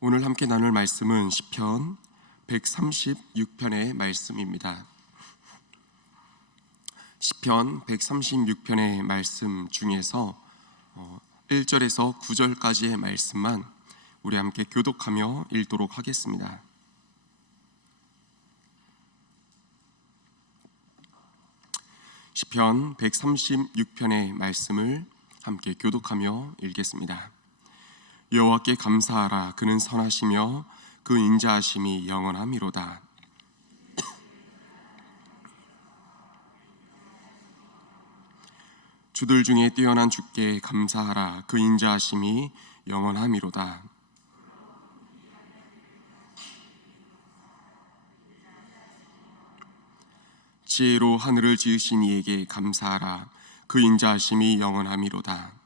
오늘 함께 나눌 말씀은 시편 136편의 말씀입니다. 시편 136편의 말씀 중에서 1절에서 9절까지의 말씀만 우리 함께 교독하며 읽도록 하겠습니다. 시편 136편의 말씀을 함께 교독하며 읽겠습니다. 여호와께 감사하라. 그는 선하시며 그 인자하심이 영원함이로다. 주들 중에 뛰어난 주께 감사하라. 그 인자하심이 영원함이로다. 지혜로 하늘을 지으신 이에게 감사하라. 그 인자하심이 영원함이로다.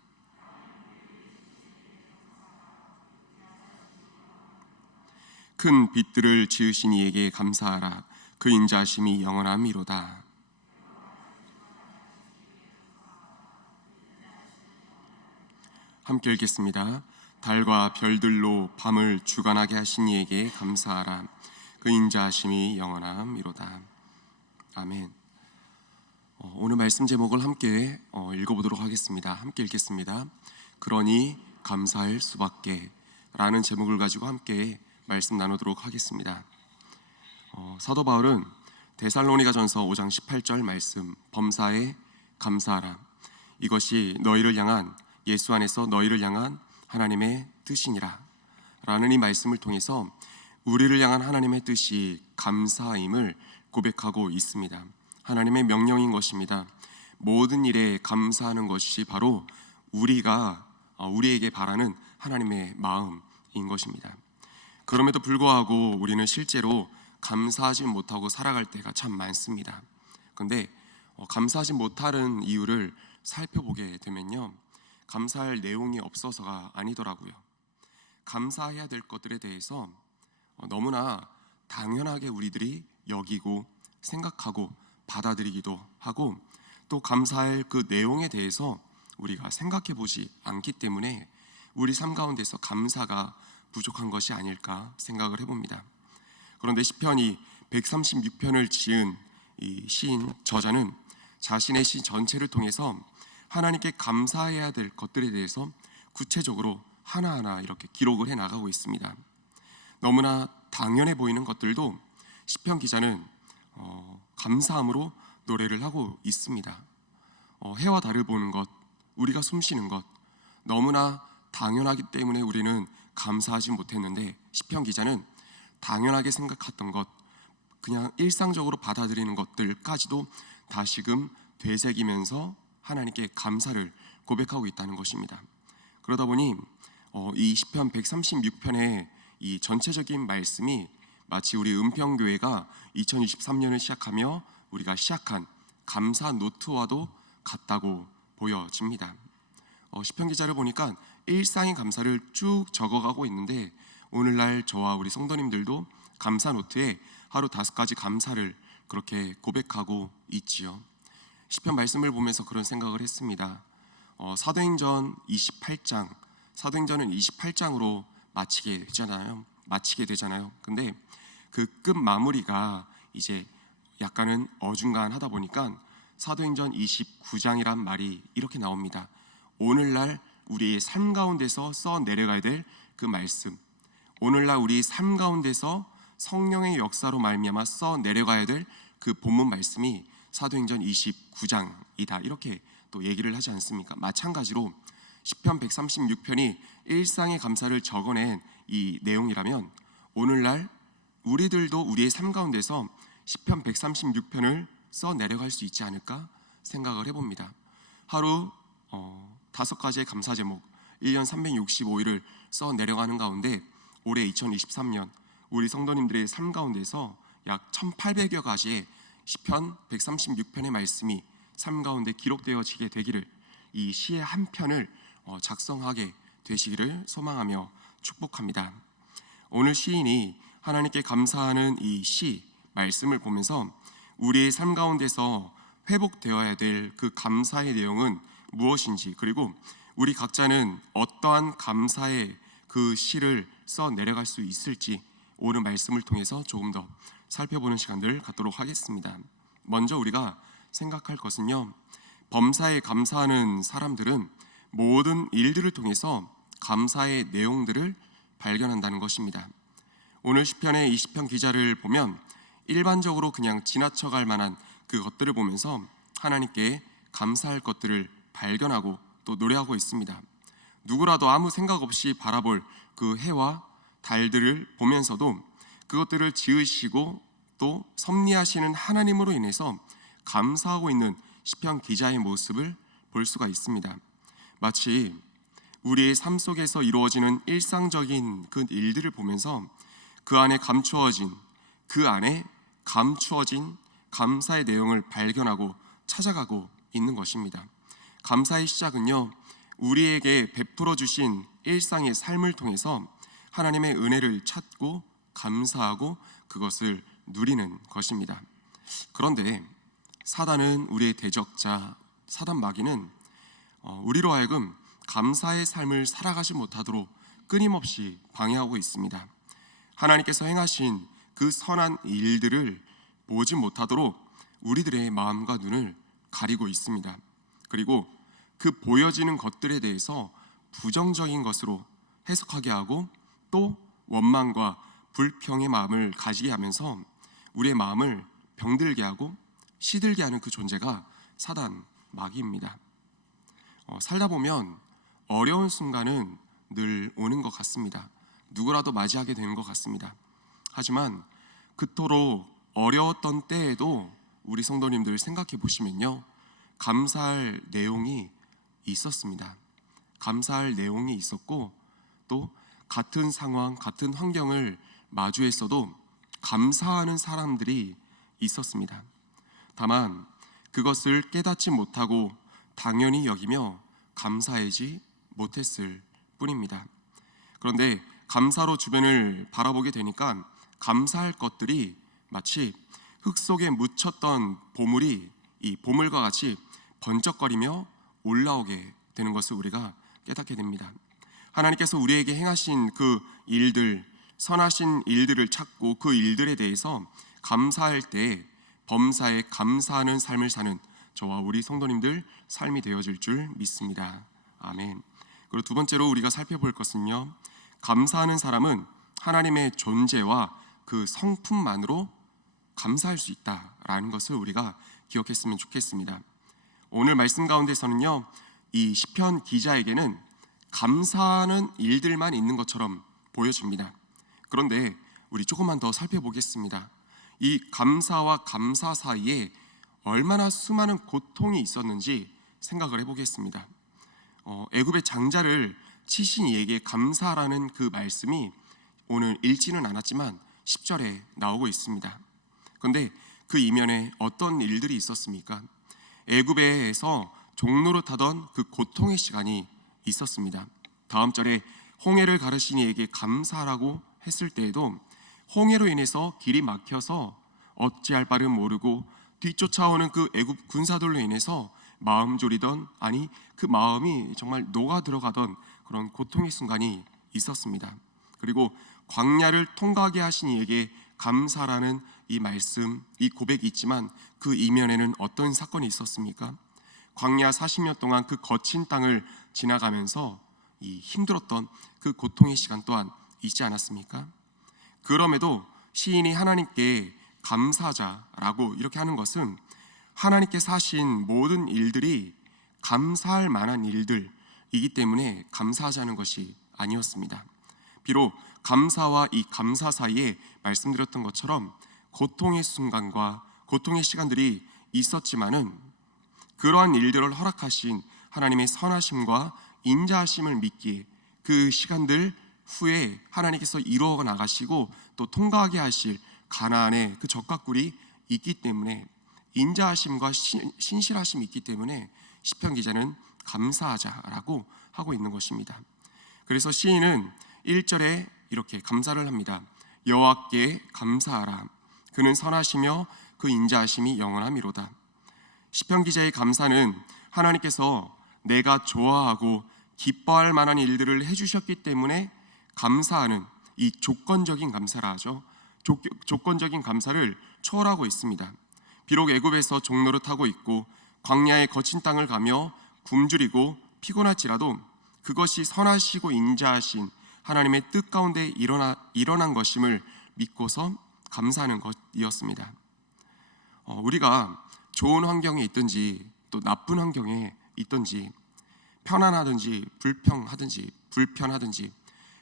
큰 빛들을 지으신 이에게 감사하라. 그 인자하심이 영원함이로다. 함께 읽겠습니다. 달과 별들로 밤을 주관하게 하신 이에게 감사하라. 그 인자하심이 영원함이로다. 아멘. 오늘 말씀 제목을 함께 읽어보도록 하겠습니다. 함께 읽겠습니다. 그러니 감사할 수밖에 라는 제목을 가지고 함께 말씀 나누도록 하겠습니다. 사도 바울은 데살로니가전서 5장 18절 말씀, 범사에 감사하라. 이것이 너희를 향한, 예수 안에서 너희를 향한 하나님의 뜻이니라 라는 이 말씀을 통해서 우리를 향한 하나님의 뜻이 감사임을 고백하고 있습니다. 하나님의 명령인 것입니다. 모든 일에 감사하는 것이 바로 우리에게 바라는 하나님의 마음인 것입니다. 그럼에도 불구하고 우리는 실제로 감사하지 못하고 살아갈 때가 참 많습니다. 그런데 감사하지 못하는 이유를 살펴보게 되면요, 감사할 내용이 없어서가 아니더라고요. 감사해야 될 것들에 대해서 너무나 당연하게 우리들이 여기고 생각하고 받아들이기도 하고, 또 감사할 그 내용에 대해서 우리가 생각해 보지 않기 때문에 우리 삶 가운데서 감사가 부족한 것이 아닐까 생각을 해봅니다. 그런데 시편이 136편을 지은 이 시인 저자는 자신의 시 전체를 통해서 하나님께 감사해야 될 것들에 대해서 구체적으로 하나하나 이렇게 기록을 해 나가고 있습니다. 너무나 당연해 보이는 것들도 시편 기자는 감사함으로 노래를 하고 있습니다. 해와 달을 보는 것, 우리가 숨쉬는 것, 너무나 당연하기 때문에 우리는 감사하지 못했는데 시편 기자는 당연하게 생각했던 것, 그냥 일상적으로 받아들이는 것들까지도 다시금 되새기면서 하나님께 감사를 고백하고 있다는 것입니다. 그러다 보니 이 시편 136편의 이 전체적인 말씀이 마치 우리 은평교회가 2023년을 시작하며 우리가 시작한 감사 노트와도 같다고 보여집니다. 시편 기자를 보니까 일상의 감사를 쭉 적어가고 있는데, 오늘날 저와 우리 성도님들도 감사 노트에 하루 5가지 감사를 그렇게 고백하고 있지요. 시편 말씀을 보면서 그런 생각을 했습니다. 사도행전은 28장으로 마치게 되잖아요. 근데 그 끝 마무리가 이제 약간은 어중간하다 보니까 사도행전 29장이란 말이 이렇게 나옵니다. 오늘날 우리의 삶 가운데서 써 내려가야 될 그 말씀, 오늘날 우리 삶 가운데서 성령의 역사로 말미암아 써 내려가야 될 그 본문 말씀이 사도행전 29장이다, 이렇게 또 얘기를 하지 않습니까? 마찬가지로 시편 136편이 일상의 감사를 적어낸 이 내용이라면 오늘날 우리들도 우리의 삶 가운데서 시편 136편을 써 내려갈 수 있지 않을까 생각을 해봅니다. 하루 5가지의 감사 제목, 1년 365일을 써 내려가는 가운데 올해 2023년 우리 성도님들의 삶 가운데서 약 1800여 가지의 시편 136편의 말씀이 삶 가운데 기록되어지게 되기를, 이 시의 한 편을 작성하게 되시기를 소망하며 축복합니다. 오늘 시인이 하나님께 감사하는 이 시 말씀을 보면서 우리의 삶 가운데서 회복되어야 될 그 감사의 내용은 무엇인지, 그리고 우리 각자는 어떠한 감사의 그 시를 써 내려갈 수 있을지 오늘 말씀을 통해서 조금 더 살펴보는 시간들 갖도록 하겠습니다. 먼저 우리가 생각할 것은요, 범사에 감사하는 사람들은 모든 일들을 통해서 감사의 내용들을 발견한다는 것입니다. 오늘 시편의 20편 기자를 보면 일반적으로 그냥 지나쳐갈 만한 그 것들을 보면서 하나님께 감사할 것들을 발견하고 또 노래하고 있습니다. 누구라도 아무 생각 없이 바라볼 그 해와 달들을 보면서도 그것들을 지으시고 또 섭리하시는 하나님으로 인해서 감사하고 있는 시편 기자의 모습을 볼 수가 있습니다. 마치 우리의 삶 속에서 이루어지는 일상적인 그 일들을 보면서 그 안에 감추어진 감사의 내용을 발견하고 찾아가고 있는 것입니다. 감사의 시작은요, 우리에게 베풀어 주신 일상의 삶을 통해서 하나님의 은혜를 찾고 감사하고 그것을 누리는 것입니다. 그런데 사단은 우리의 대적자, 사단 마귀는 우리로 하여금 감사의 삶을 살아가지 못하도록 끊임없이 방해하고 있습니다. 하나님께서 행하신 그 선한 일들을 보지 못하도록 우리들의 마음과 눈을 가리고 있습니다. 그리고 그 보여지는 것들에 대해서 부정적인 것으로 해석하게 하고 또 원망과 불평의 마음을 가지게 하면서 우리의 마음을 병들게 하고 시들게 하는 그 존재가 사단 마귀입니다. 살다 보면 어려운 순간은 늘 오는 것 같습니다. 누구라도 맞이하게 되는 것 같습니다. 하지만 그토록 어려웠던 때에도 우리 성도님들 생각해 보시면요, 감사할 내용이 있었습니다. 감사할 내용이 있었고 또 같은 상황, 같은 환경을 마주했어도 감사하는 사람들이 있었습니다. 다만 그것을 깨닫지 못하고 당연히 여기며 감사하지 못했을 뿐입니다. 그런데 감사로 주변을 바라보게 되니까 감사할 것들이 마치 흙 속에 묻혔던 보물이 이 보물과 같이 번쩍거리며 올라오게 되는 것을 우리가 깨닫게 됩니다. 하나님께서 우리에게 행하신 그 일들, 선하신 일들을 찾고 그 일들에 대해서 감사할 때 범사에 감사하는 삶을 사는 저와 우리 성도님들 삶이 되어질 줄 믿습니다. 아멘. 그리고 두 번째로 우리가 살펴볼 것은요, 감사하는 사람은 하나님의 존재와 그 성품만으로 감사할 수 있다라는 것을 우리가 기억했으면 좋겠습니다. 오늘 말씀 가운데서는요, 이 시편 기자에게는 감사하는 일들만 있는 것처럼 보여집니다. 그런데 우리 조금만 더 살펴보겠습니다. 이 감사와 감사 사이에 얼마나 수많은 고통이 있었는지 생각을 해보겠습니다. 애굽의 장자를 치신 이에게 감사라는 그 말씀이 오늘 읽지는 않았지만 10절에 나오고 있습니다. 그런데 그 이면에 어떤 일들이 있었습니까? 애굽에서 종로로 타던 그 고통의 시간이 있었습니다. 다음 절에 홍해를 가르신 이에게 감사라고 했을 때에도 홍해로 인해서 길이 막혀서 어찌할 바를 모르고 뒤쫓아오는 그 애굽 군사들로 인해서 마음 졸이던, 아니 그 마음이 정말 녹아 들어가던 그런 고통의 순간이 있었습니다. 그리고 광야를 통과하게 하신 이에게 감사라는 이 말씀, 이 고백이 있지만 그 이면에는 어떤 사건이 있었습니까? 광야 40년 동안 그 거친 땅을 지나가면서 이 힘들었던 그 고통의 시간 또한 있지 않았습니까? 그럼에도 시인이 하나님께 감사하자라고 이렇게 하는 것은 하나님께서 하신 모든 일들이 감사할 만한 일들이기 때문에 감사하자는 것이 아니었습니다. 비록 감사와 이 감사 사이에 말씀드렸던 것처럼 고통의 순간과 고통의 시간들이 있었지만은 그러한 일들을 허락하신 하나님의 선하심과 인자하심을 믿기에 그 시간들 후에 하나님께서 이루어 나가시고 또 통과하게 하실 가나안의 그 적과 꿀이 있기 때문에, 인자하심과 신실하심이 있기 때문에 시편 기자는 감사하자라고 하고 있는 것입니다. 그래서 시인은 1절에 이렇게 감사를 합니다. 여호와께 감사하라. 그는 선하시며 그 인자하심이 영원함이로다. 시편 기자의 감사는 하나님께서 내가 좋아하고 기뻐할 만한 일들을 해주셨기 때문에 감사하는 이 조건적인 감사라 하죠. 조건적인 감사를 초월하고 있습니다. 비록 애굽에서 종노릇하고 있고 광야의 거친 땅을 가며 굶주리고 피곤할지라도 그것이 선하시고 인자하신 하나님의 뜻 가운데 일어난 것임을 믿고서 감사하는 것이었습니다. 우리가 좋은 환경에 있든지 또 나쁜 환경에 있든지 편안하든지 불편하든지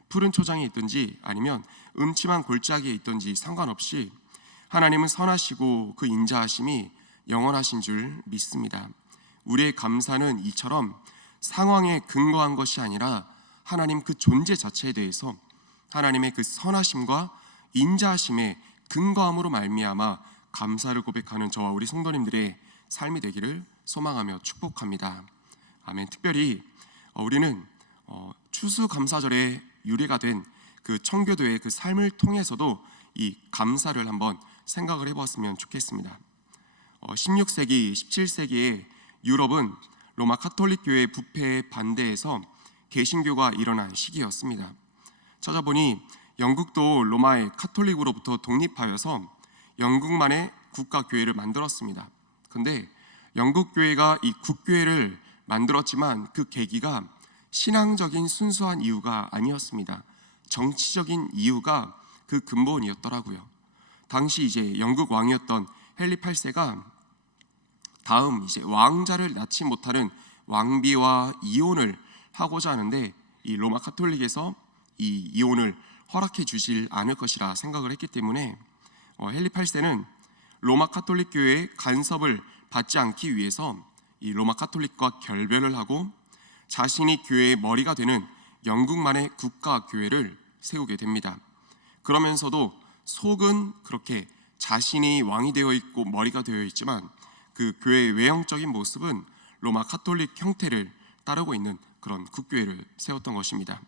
푸른 초장에 있든지 아니면 음침한 골짜기에 있든지 상관없이 하나님은 선하시고 그 인자하심이 영원하신 줄 믿습니다. 우리의 감사는 이처럼 상황에 근거한 것이 아니라 하나님 그 존재 자체에 대해서 하나님의 그 선하심과 인자하심에 근거함으로 말미암아 감사를 고백하는 저와 우리 성도님들의 삶이 되기를 소망하며 축복합니다. 아멘. 특별히 우리는 추수감사절의 유래가 된 그 청교도의 그 삶을 통해서도 이 감사를 한번 생각을 해보았으면 좋겠습니다. 16세기, 17세기의 유럽은 로마 카톨릭 교회의 부패에 반대해서 개신교가 일어난 시기였습니다. 찾아보니 영국도 로마의 카톨릭으로부터 독립하여서 영국만의 국가교회를 만들었습니다. 근데 영국 교회가 이 국교회를 만들었지만 그 계기가 신앙적인 순수한 이유가 아니었습니다. 정치적인 이유가 그 근본이었더라고요. 당시 이제 영국 왕이었던 헨리 8세가 다음 이제 왕자를 낳지 못하는 왕비와 이혼을 하고자 하는데 이 로마 카톨릭에서 이 이혼을 허락해 주질 않을 것이라 생각을 했기 때문에 헨리 8세는 로마 카톨릭 교회의 간섭을 받지 않기 위해서 이 로마 카톨릭과 결별을 하고 자신이 교회의 머리가 되는 영국만의 국가 교회를 세우게 됩니다. 그러면서도 속은 그렇게 자신이 왕이 되어 있고 머리가 되어 있지만 그 교회의 외형적인 모습은 로마 카톨릭 형태를 따르고 있는 그런 국교회를 세웠던 것입니다.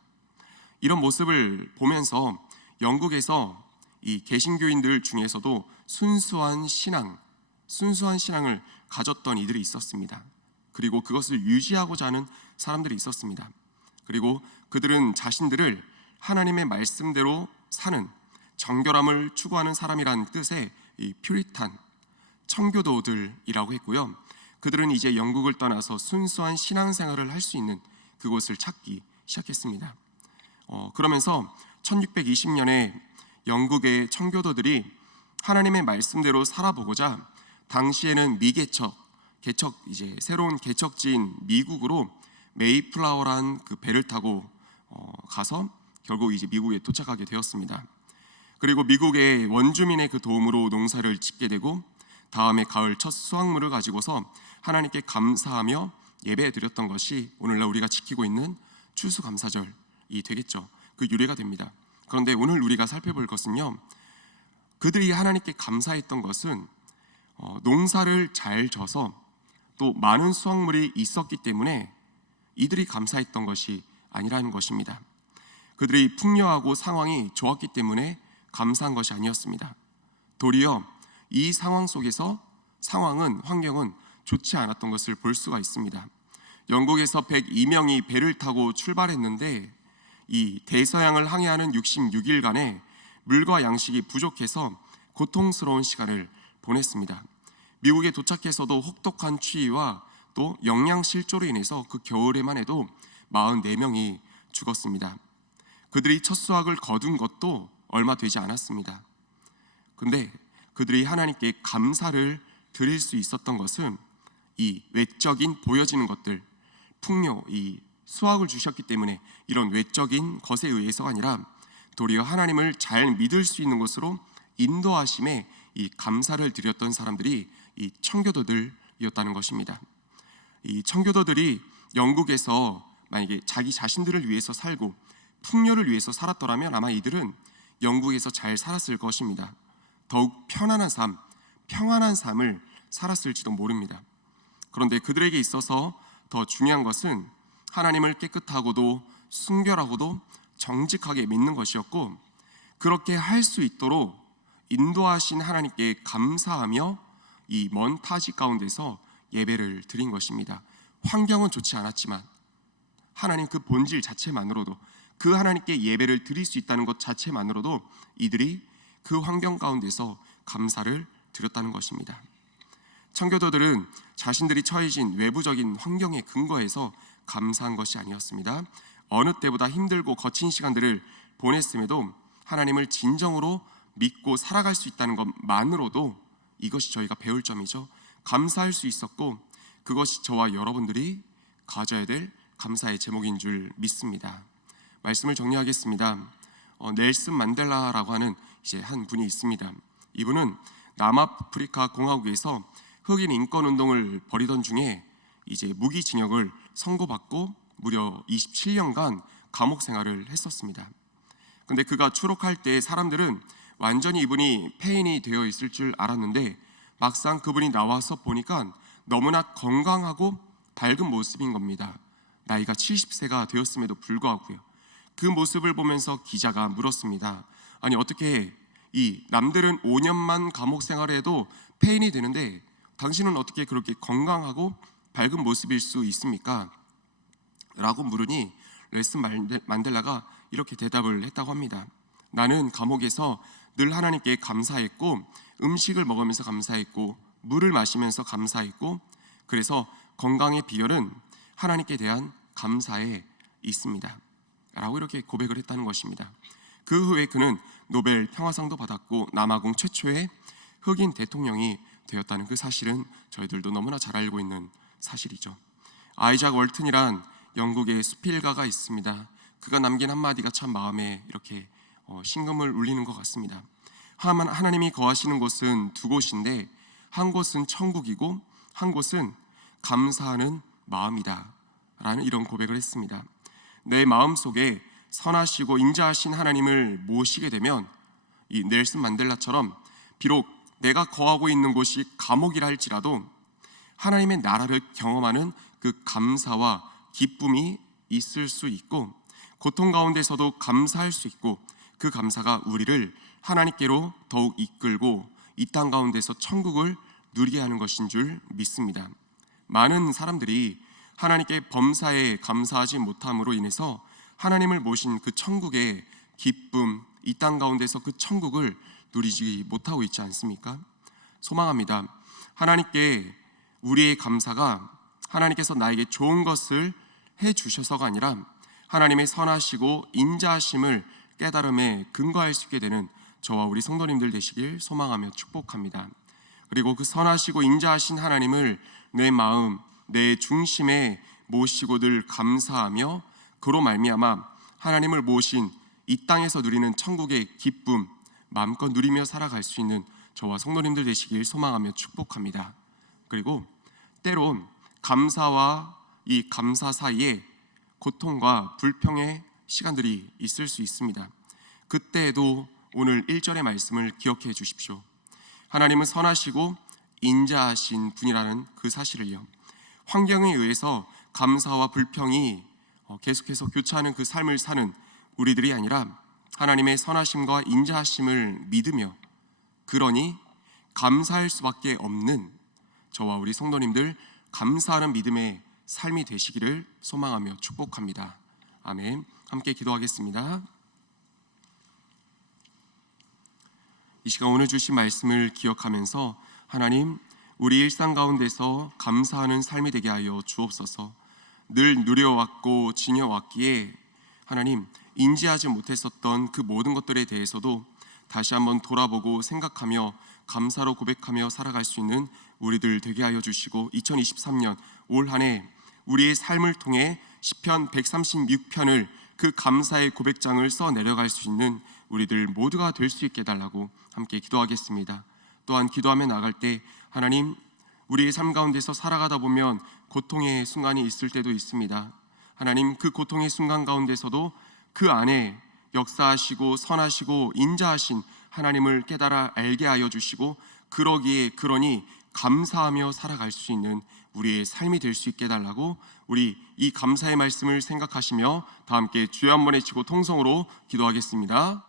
이런 모습을 보면서 영국에서 이 개신교인들 중에서도 순수한 신앙을 가졌던 이들이 있었습니다. 그리고 그것을 유지하고자 하는 사람들이 있었습니다. 그리고 그들은 자신들을 하나님의 말씀대로 사는 정결함을 추구하는 사람이라는 뜻의 이 퓨리탄 청교도들이라고 했고요. 그들은 이제 영국을 떠나서 순수한 신앙생활을 할 수 있는 그곳을 찾기 시작했습니다. 그러면서 1620년에 영국의 청교도들이 하나님의 말씀대로 살아보고자 당시에는 이제 새로운 개척지인 미국으로 메이플라워라는 그 배를 타고 가서 결국 이제 미국에 도착하게 되었습니다. 그리고 미국의 원주민의 그 도움으로 농사를 짓게 되고 다음에 가을 첫 수확물을 가지고서 하나님께 감사하며 예배드렸던 것이 오늘날 우리가 지키고 있는 추수감사절이 되겠죠. 그 유래가 됩니다. 그런데 오늘 우리가 살펴볼 것은요, 그들이 하나님께 감사했던 것은 농사를 잘 져서 또 많은 수확물이 있었기 때문에 이들이 감사했던 것이 아니라는 것입니다. 그들이 풍요하고 상황이 좋았기 때문에 감사한 것이 아니었습니다. 도리어 이 상황 속에서 환경은 좋지 않았던 것을 볼 수가 있습니다. 영국에서 102명이 배를 타고 출발했는데 이 대서양을 항해하는 66일간에 물과 양식이 부족해서 고통스러운 시간을 보냈습니다. 미국에 도착해서도 혹독한 추위와 또 영양실조로 인해서 그 겨울에만 해도 44명이 죽었습니다. 그들이 첫 수확을 거둔 것도 얼마 되지 않았습니다. 근데 그들이 하나님께 감사를 드릴 수 있었던 것은 이 외적인 보여지는 것들, 풍요, 이 수확을 주셨기 때문에 이런 외적인 것에 의해서가 아니라 도리어 하나님을 잘 믿을 수 있는 것으로 인도하심에 이 감사를 드렸던 사람들이 이 청교도들이었다는 것입니다. 이 청교도들이 영국에서 만약에 자기 자신들을 위해서 살고 풍요를 위해서 살았더라면 아마 이들은 영국에서 잘 살았을 것입니다. 더욱 편안한 삶을 살았을지도 모릅니다. 그런데 그들에게 있어서 더 중요한 것은 하나님을 깨끗하고도 순결하고도 정직하게 믿는 것이었고, 그렇게 할 수 있도록 인도하신 하나님께 감사하며 이 먼 타지 가운데서 예배를 드린 것입니다. 환경은 좋지 않았지만 하나님 그 본질 자체만으로도, 그 하나님께 예배를 드릴 수 있다는 것 자체만으로도 이들이 그 환경 가운데서 감사를 드렸다는 것입니다. 청교도들은 자신들이 처해진 외부적인 환경에 근거해서 감사한 것이 아니었습니다. 어느 때보다 힘들고 거친 시간들을 보냈음에도 하나님을 진정으로 믿고 살아갈 수 있다는 것만으로도 이것이 저희가 배울 점이죠. 감사할 수 있었고 그것이 저와 여러분들이 가져야 될 감사의 제목인 줄 믿습니다. 말씀을 정리하겠습니다. 넬슨 만델라라고 하는 이제 한 분이 있습니다. 이분은 남아프리카 공화국에서 흑인 인권 운동을 벌이던 중에 이제 무기징역을 선고받고 무려 27년간 감옥 생활을 했었습니다. 근데 그가 추록할 때 사람들은 완전히 이분이 폐인이 되어 있을 줄 알았는데 막상 그분이 나와서 보니까 너무나 건강하고 밝은 모습인 겁니다. 나이가 70세가 되었음에도 불구하고요. 그 모습을 보면서 기자가 물었습니다. 아니 어떻게 이 남들은 5년만 감옥 생활해도 폐인이 되는데 당신은 어떻게 그렇게 건강하고 밝은 모습일 수 있습니까? 라고 물으니 넬슨 만델라가 이렇게 대답을 했다고 합니다. 나는 감옥에서 늘 하나님께 감사했고 음식을 먹으면서 감사했고 물을 마시면서 감사했고 그래서 건강의 비결은 하나님께 대한 감사에 있습니다 라고 이렇게 고백을 했다는 것입니다. 그 후에 그는 노벨 평화상도 받았고 남아공 최초의 흑인 대통령이 되었다는 그 사실은 저희들도 너무나 잘 알고 있는 사실이죠. 아이작 월튼이란 영국의 수필가가 있습니다. 그가 남긴 한마디가 참 마음에 이렇게 심금을 울리는 것 같습니다. 하나님이 거하시는 곳은 두 곳인데 한 곳은 천국이고 한 곳은 감사하는 마음이다 라는 이런 고백을 했습니다. 내 마음속에 선하시고 인자하신 하나님을 모시게 되면 이 넬슨 만델라처럼 비록 내가 거하고 있는 곳이 감옥이라 할지라도 하나님의 나라를 경험하는 그 감사와 기쁨이 있을 수 있고 고통 가운데서도 감사할 수 있고 그 감사가 우리를 하나님께로 더욱 이끌고 이 땅 가운데서 천국을 누리게 하는 것인 줄 믿습니다. 많은 사람들이 하나님께 범사에 감사하지 못함으로 인해서 하나님을 모신 그 천국의 기쁨, 이 땅 가운데서 그 천국을 누리지 못하고 있지 않습니까? 소망합니다. 하나님께 우리의 감사가 하나님께서 나에게 좋은 것을 해주셔서가 아니라 하나님의 선하시고 인자하심을 깨달음에 근거할 수 있게 되는 저와 우리 성도님들 되시길 소망하며 축복합니다. 그리고 그 선하시고 인자하신 하나님을 내 마음, 내 중심에 모시고 늘 감사하며 그로 말미암아 하나님을 모신 이 땅에서 누리는 천국의 기쁨 마음껏 누리며 살아갈 수 있는 저와 성도님들 되시길 소망하며 축복합니다. 그리고 때론 감사와 이 감사 사이에 고통과 불평의 시간들이 있을 수 있습니다. 그때에도 오늘 1절의 말씀을 기억해 주십시오. 하나님은 선하시고 인자하신 분이라는 그 사실을요. 환경에 의해서 감사와 불평이 계속해서 교차하는 그 삶을 사는 우리들이 아니라 하나님의 선하심과 인자하심을 믿으며 그러니 감사할 수밖에 없는 저와 우리 성도님들 감사하는 믿음의 삶이 되시기를 소망하며 축복합니다. 아멘. 함께 기도하겠습니다. 이 시간 오늘 주신 말씀을 기억하면서 하나님 우리 일상 가운데서 감사하는 삶이 되게 하여 주옵소서. 늘 누려왔고 지녀왔기에 하나님 인지하지 못했었던 그 모든 것들에 대해서도 다시 한번 돌아보고 생각하며 감사로 고백하며 살아갈 수 있는 우리들 되게 하여 주시고 2023년 올 한 해 우리의 삶을 통해 시편 136편을 그 감사의 고백장을 써 내려갈 수 있는 우리들 모두가 될 수 있게 해달라고 함께 기도하겠습니다. 또한 기도하며 나갈 때 하나님 우리의 삶 가운데서 살아가다 보면 고통의 순간이 있을 때도 있습니다. 하나님 그 고통의 순간 가운데서도 그 안에 역사하시고 선하시고 인자하신 하나님을 깨달아 알게 하여 주시고 그러니 감사하며 살아갈 수 있는 우리의 삶이 될 수 있게 해달라고 우리 이 감사의 말씀을 생각하시며 다 함께 주여 한번 외치고 통성으로 기도하겠습니다.